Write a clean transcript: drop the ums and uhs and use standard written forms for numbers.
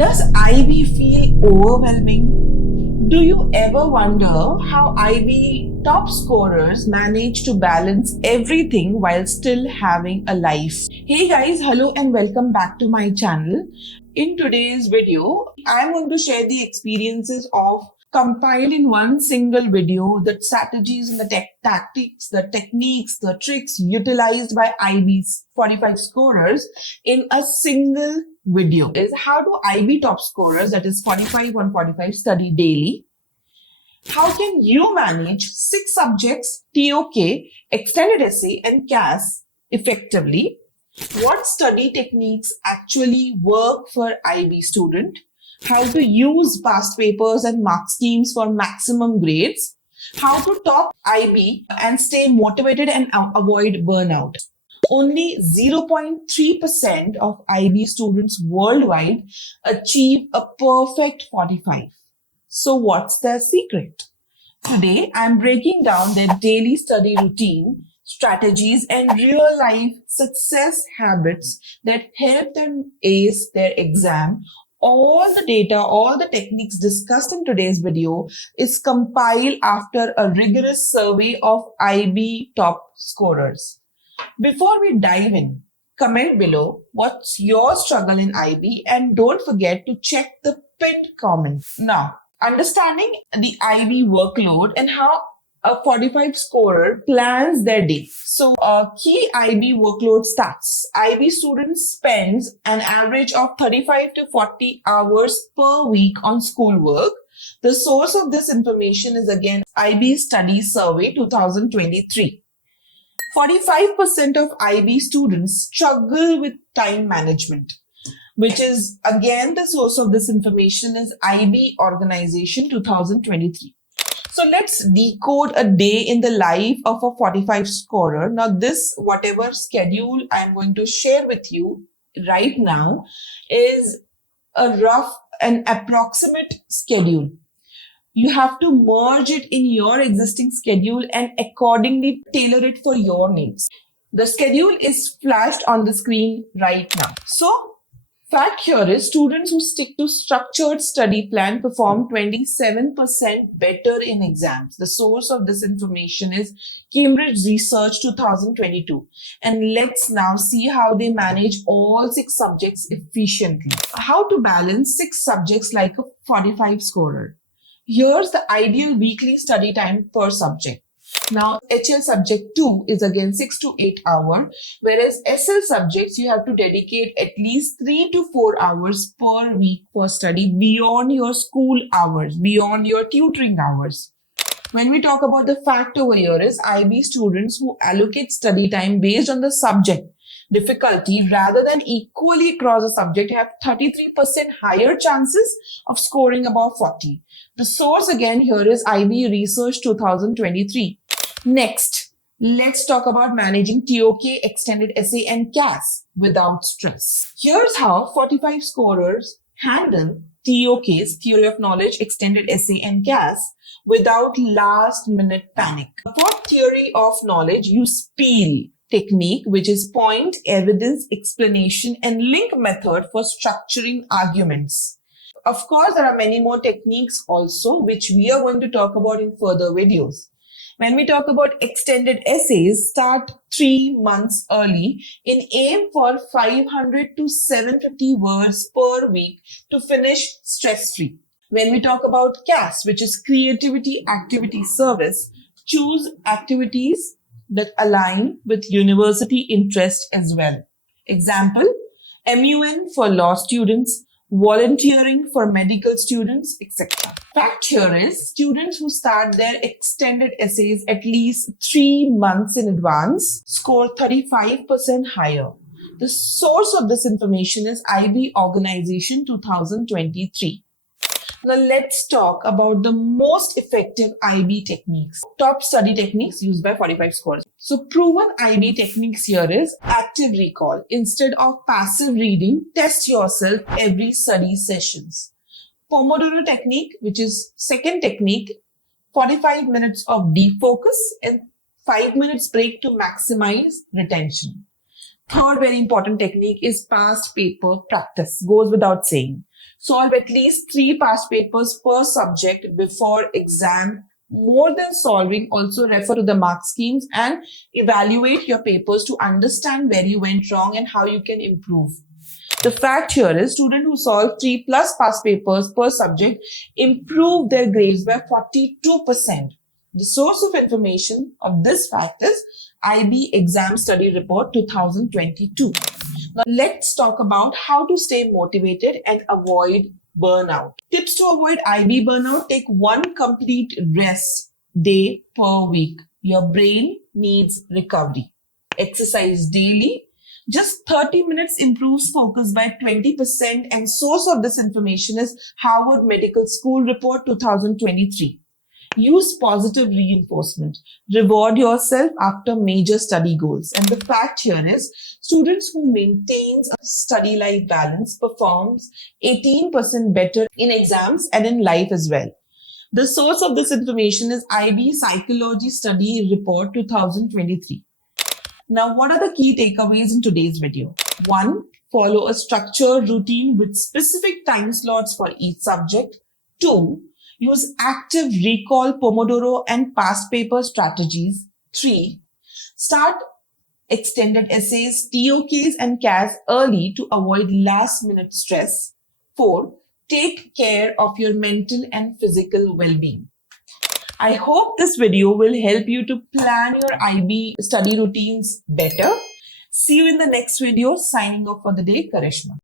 Does IB feel overwhelming? Do you ever wonder how IB top scorers manage to balance everything while still having a life? Hey guys, hello and welcome back to my channel. In today's video, I'm going to share the experiences of compiled in one single video the strategies and the tactics, the techniques, the tricks utilized by IB's 45 scorers in a single video. Is how do IB top scorers, that is 45 on 45, study daily? How can you manage 6 subjects, TOK, extended essay and CAS effectively? What study techniques actually work for IB student? How to use past papers and mark schemes for maximum grades? How to top IB and stay motivated and avoid burnout? Only 0.3% of IB students worldwide achieve a perfect 45. So what's their secret? Today, I'm breaking down their daily study routine, strategies, and real life success habits that help them ace their exam. All the data, all the techniques discussed in today's video is compiled after a rigorous survey of IB top scorers. Before we dive in, comment below what's your struggle in IB and don't forget to check the pinned comment. Now, understanding the IB workload and how a 45 scorer plans their day. So, key IB workload stats. IB students spends an average of 35 to 40 hours per week on schoolwork. The source of this information is again IB Study Survey 2023. 45% of IB students struggle with time management, which is again the source of this information is IB Organization 2023. So let's decode a day in the life of a 45 scorer. Now this, whatever schedule I'm going to share with you right now is a rough and approximate schedule. You have to merge it in your existing schedule and accordingly tailor it for your needs. The schedule is flashed on the screen right now. So, fact here is students who stick to structured study plan perform 27% better in exams. The source of this information is Cambridge Research 2022. And let's now see how they manage all 6 subjects efficiently. How to balance 6 subjects like a 45 scorer. Here's the ideal weekly study time per subject. Now, HL subject 2 is again 6 to 8 hours, whereas SL subjects you have to dedicate at least 3 to 4 hours per week for study beyond your school hours, beyond your tutoring hours. When we talk about the fact over here is IB students who allocate study time based on the subject difficulty rather than equally across the subject have 33% higher chances of scoring above 40. The source again here is IB Research 2023. Next, let's talk about managing TOK, extended essay and CAS without stress. Here's how 45 scorers handle TOKs, Theory of Knowledge, extended essay and CAS without last minute panic. For Theory of Knowledge, use PEAL technique, which is point, evidence, explanation and link method for structuring arguments. Of course, there are many more techniques also, which we are going to talk about in further videos. When we talk about extended essays, start 3 months early and aim for 500 to 750 words per week to finish stress-free. When we talk about CAS, which is Creativity Activity Service, choose activities that align with university interest as well. Example, MUN for law students, volunteering for medical students, etc. Fact here is students who start their extended essays at least 3 months in advance score 35% higher. The source of this information is IB Organization 2023. Now let's talk about the most effective IB techniques, top study techniques used by 45 scorers. So proven IB techniques here is active recall. Instead of passive reading, test yourself every study sessions. Pomodoro technique, which is second technique, 45 minutes of deep focus and 5 minutes break to maximize retention. Third very important technique is past paper practice. Goes without saying. Solve at least 3 past papers per subject before exam. More than solving, also refer to the mark schemes and evaluate your papers to understand where you went wrong and how you can improve. The fact here is students who solve 3 plus past papers per subject improve their grades by 42%. The source of information of this fact is IB Exam Study Report 2022. Now let's talk about how to stay motivated and avoid burnout. Tips to avoid IB burnout: take one complete rest day per week. Your brain needs recovery. Exercise daily. Just 30 minutes improves focus by 20%, and source of this information is Harvard Medical School Report 2023. Use positive reinforcement. Reward yourself after major study goals. And the fact here is students who maintains a study life balance performs 18% better in exams and in life as well. The source of this information is IB Psychology Study Report 2023. Now, what are the key takeaways in today's video? 1. Follow a structured routine with specific time slots for each subject. 2. Use active recall, Pomodoro, and past paper strategies. 3. Start extended essays, TOKs, and CAS early to avoid last-minute stress. 4. Take care of your mental and physical well-being. I hope this video will help you to plan your IB study routines better. See you in the next video. Signing off for the day, Karishma.